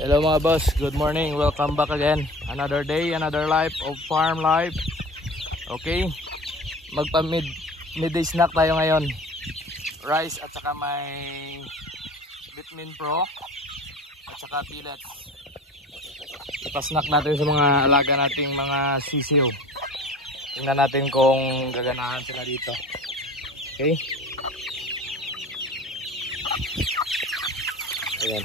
Hello mga boss, good morning, welcome back again. Another day, another life of farm life. Okay, magpa midday snack tayo ngayon. Rice at saka may Vitamin Pro at saka pellets. Ipasnack natin sa mga alaga nating mga sisiyo. Tingnan natin kung gaganahan sila dito. Okay, ayan,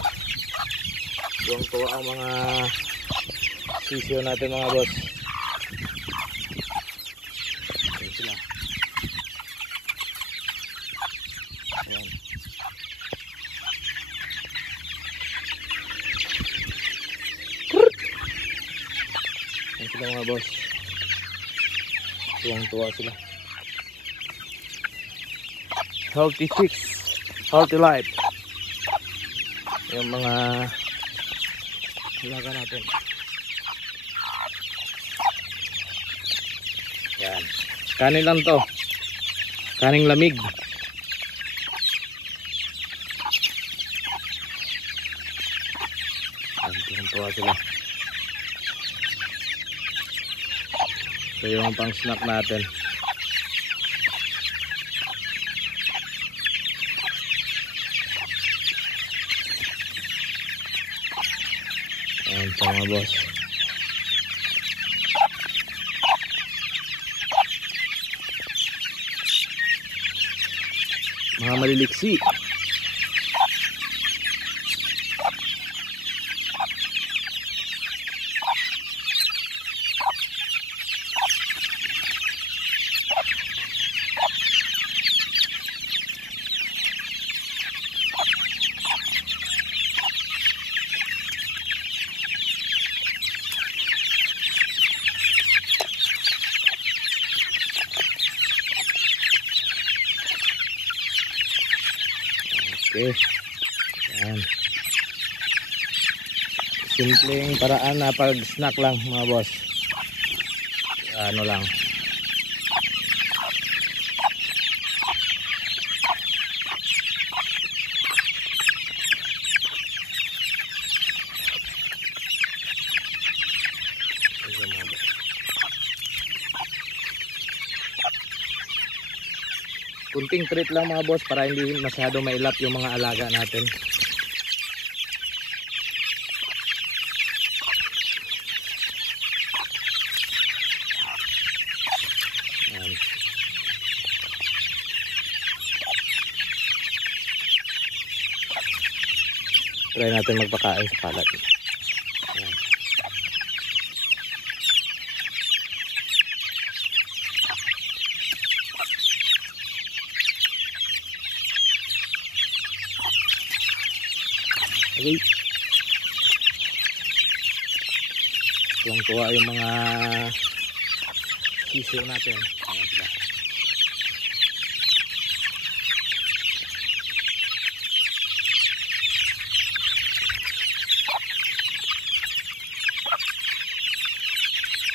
yung tuwa ang mga sisiyo natin mga boss. Ayan sila. Ayan. Ayan sila mga boss. Tuwang tuwa sila. Healthy chicks, healthy life. Yung mga alaga natin. Yan. Kanin lang to. Kaning lamig. Yan, tuwa sila. Ito yung pang snack natin. Ayan po mga boss. Mga maliliksi. Okay. Yan. Simpleng paraan na pag snack lang mga boss. Ano lang. Kunting treat lang mga boss para hindi masyado mailap yung mga alaga natin. Ayan. Try natin magpakain sa palat. Ayan. Okay. Tuwang-tuwa yung mga sisiyo natin. Ayan sila.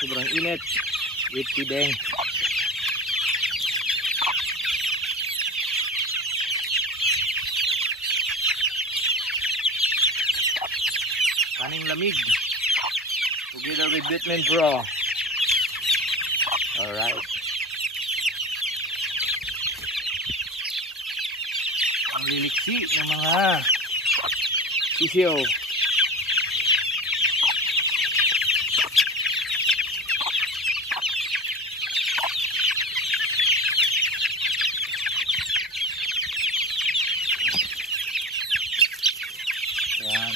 Sobrang init. With pideng. Kaning lamig together with Vitamin Pro. Alright. Ang liliksi ng mga sisiyo. Yan.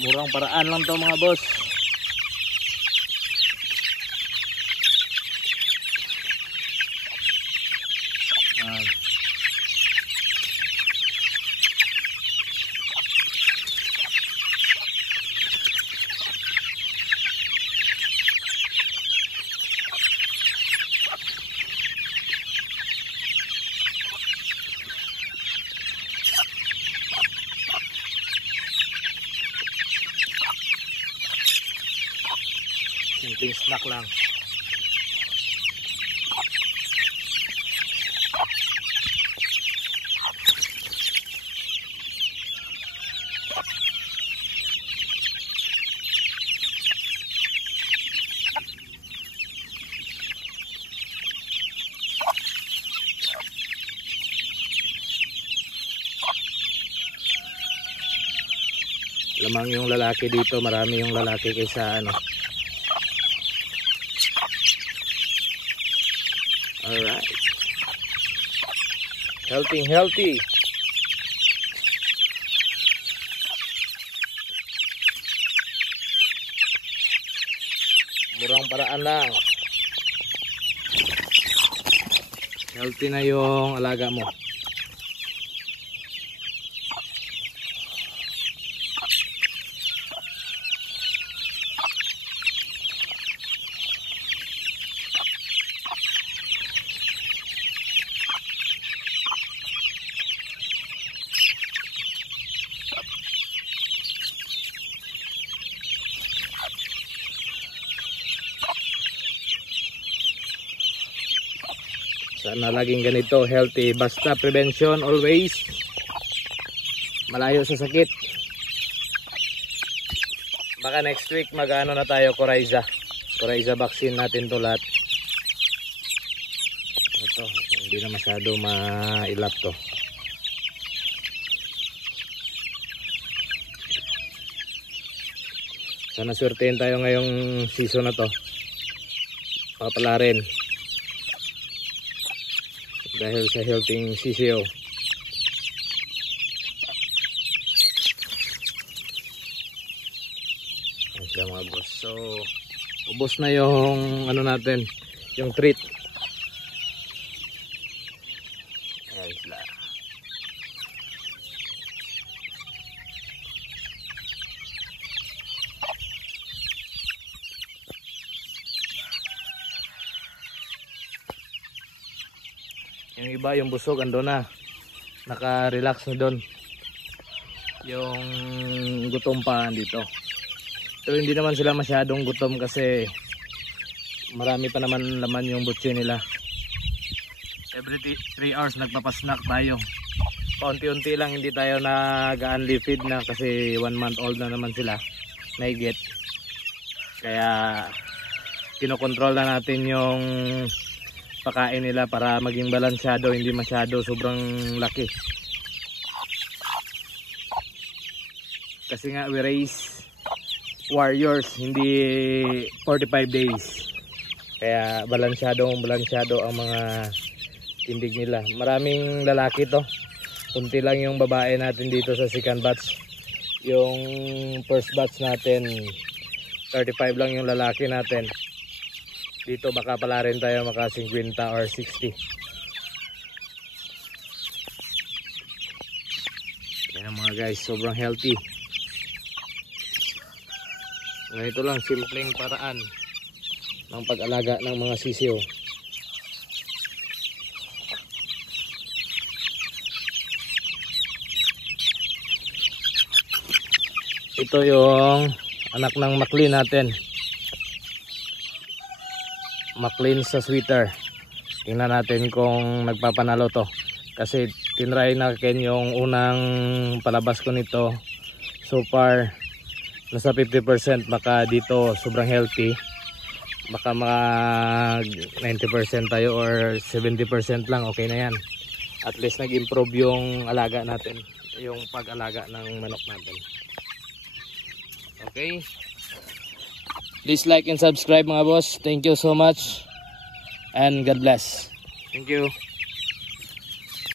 Murang paraan lang to mga boss. Simpleng snack lang. Lamang yung lalaki dito, marami yung lalaki kaysa ano. Alright. Healthy. Murang paraan lang. Healthy na yung alaga mo. Sana laging ganito, healthy. Basta prevention always. Malayo sa sakit. Baka next week mag-ano na tayo, Coryza vaccine natin to lahat. Ito, hindi na masyado mailap to. Sana swertein tayo ngayong season na to. Papala rin. Dahil sa healthy CCO. Ayan mga boss. So, ubos na yung ano natin, yung treat. Ayan sila. Yung iba, yung busog ando na, naka-relax na doon. Yung gutom pa dito. Pero hindi naman sila masyadong gutom kasi marami pa naman laman yung butsi nila. Every 3 hours nagpapasnack tayo. Paunti-unti lang, hindi tayo nag-unli feed na kasi 1 month old na naman sila. Naigit. Kaya kinokontrol na natin yung pakain nila para maging balansyado, hindi masyado sobrang laki. Kasi nga we raise warriors, hindi 45 days. Kaya balansyado ang mga tindig nila. Maraming lalaki to. Kunti lang yung babae natin dito sa second batch. Yung first batch natin 35 lang yung lalaki natin. Dito baka pala rin tayo maka 50 or 60. Yan mga guys, sobrang healthy. Ganito lang, simpleng paraan ng pag-alaga ng mga sisiyo. Ito yung anak ng Maclean natin. Maclean sa sweater. Tingnan natin kung nagpapanalo to. Kasi tinry natin yung unang palabas ko nito. So far, nasa 50%. Baka dito sobrang healthy. Baka mag 90% tayo or 70% lang. Okay na yan. At least nag-improve yung alaga natin. Yung pag-alaga ng manok natin. Okay. Please like and subscribe mga boss. Thank you so much. And God bless. Thank you.